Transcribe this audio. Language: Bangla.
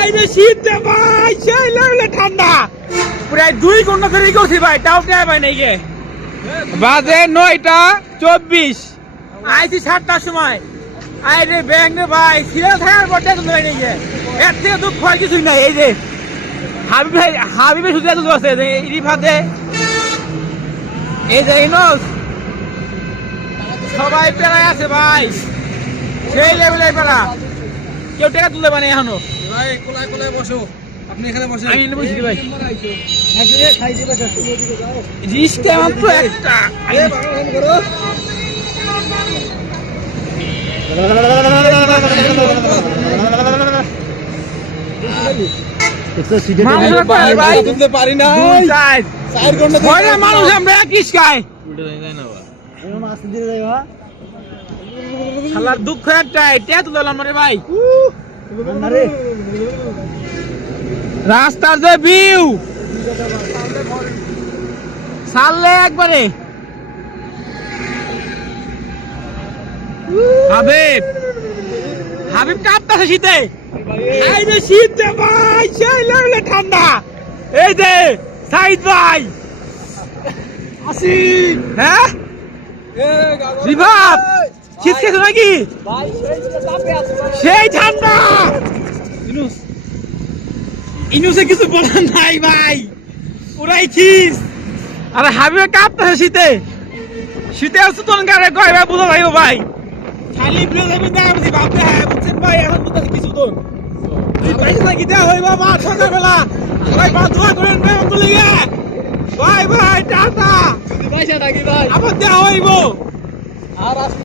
এই যে শীত রে ভাই, সেই লেভেলে ঠান্ডা। প্রায় 2 ঘন্টা ধরে করছি ভাই, তাও টাইম হয় নাই গে। বাজে 9:24, আইছি 7টার সময়। আই রে ব্যাংক রে ভাই, সিরিয়াল থাকার পর টাকা তুলতে পারি নাই গে। এর থেকে দুঃখ আর কিছুই নাই। এই যে হাবিবে শুধু এত আছে রিফাতে, এই যে ইনোস, সবাই পেরায় আছে ভাই, সেই লেভেলে পেরা। কেউ টাকা তুলতে পারে এখনো ভাই। কোলায় কোলায় বসো, আপনি এখানে বসেন। আমি এনে বসি ভাই। রিস্কে মাত্র একটা। পারি না মানুষ আমরা কিস খাই। শালার দুঃখ একটাই, টেয়া তুললাম রে ভাই। রাস্তার যে ভিউ সারলে একবারে। হাবিব হাবিব কাঁপতেছে শীতে। এই যে শীত রে ভাই, সেই লেভেলে ঠান্ডা। এই যে সাইদ ভাই আসিফ, হ্যাঁ রিভাব, শীত খেয়েছো নাকি? সেই ঠান্ডা। ইনুসে কিছু বলার নাই ভাই, পুরাই খিস। আরে হাবিবে কাঁপতেছে শীতে। শীতে আসছে তোর গাড়ি কয় ভাই বুঝা যাইব ভাই। খালি ব্লেজার দেখা বুঝি ভাবতে হয়, বুঝছেন ভাই। এখন বুঝতেছি কিছু তো নাকি দেওয়া হইব মা সন্ধ্যাবেলা। ভাই বা দোয়া করেন মেহমান তুলে গে ভাই। ভাই টাটা, পয়সা থাকি ভাই, আবার দেওয়া হইব। আর